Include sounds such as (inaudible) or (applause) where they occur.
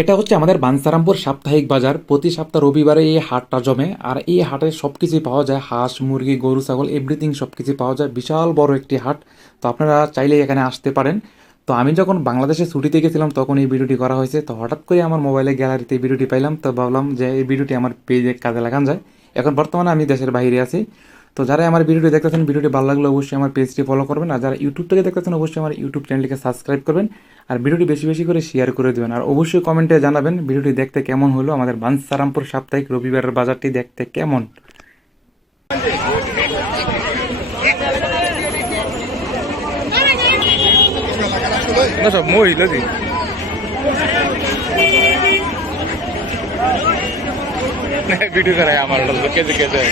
এটা হচ্ছে আমাদের বানসারামপুর সাপ্তাহিক বাজার। প্রতি সপ্তাহ রবিবারে এই হাটটা জমে, আর এই হাটে সব কিছুই পাওয়া যায়। হাঁস, মুরগি, গরু, ছাগল এভরিথিং সব কিছু পাওয়া যায়। বিশাল বড় একটি হাট। তো আপনারা চাইলে এখানে আসতে পারেন। তো আমি যখন বাংলাদেশে ছুটিতে গেছিলাম, তখন এই ভিডিওটি করা হয়েছে। তো হঠাৎ করে আমার মোবাইলে গ্যালারিতে এই ভিডিওটি পাইলাম। তো ভাবলাম যে এই ভিডিওটি আমার পেজে কাজে লাগান যায়। এখন বর্তমানে আমি দেশের বাইরে আছি। তো যারা আমার ভিডিওটি দেখতেছেন, ভিডিওটি ভালো লাগলে অবশ্যই আমার পেজটি ফলো করবেন। আর যারা ইউটিউব থেকে দেখতেছেন, অবশ্যই আমার ইউটিউব চ্যানেলটিকে সাবস্ক্রাইব করবেন। আর ভিডিওটি বেশি বেশি করে শেয়ার করে দেবেন। আর অবশ্যই কমেন্টে জানাবেন, ভিডিওটি দেখতে কেমন হলো আমাদের বানসারামপুর সাপ্তাহিক রবিবারের বাজারটি দেখতে কেমন? (laughs) ভিডিও করে আমার কেজে কেজে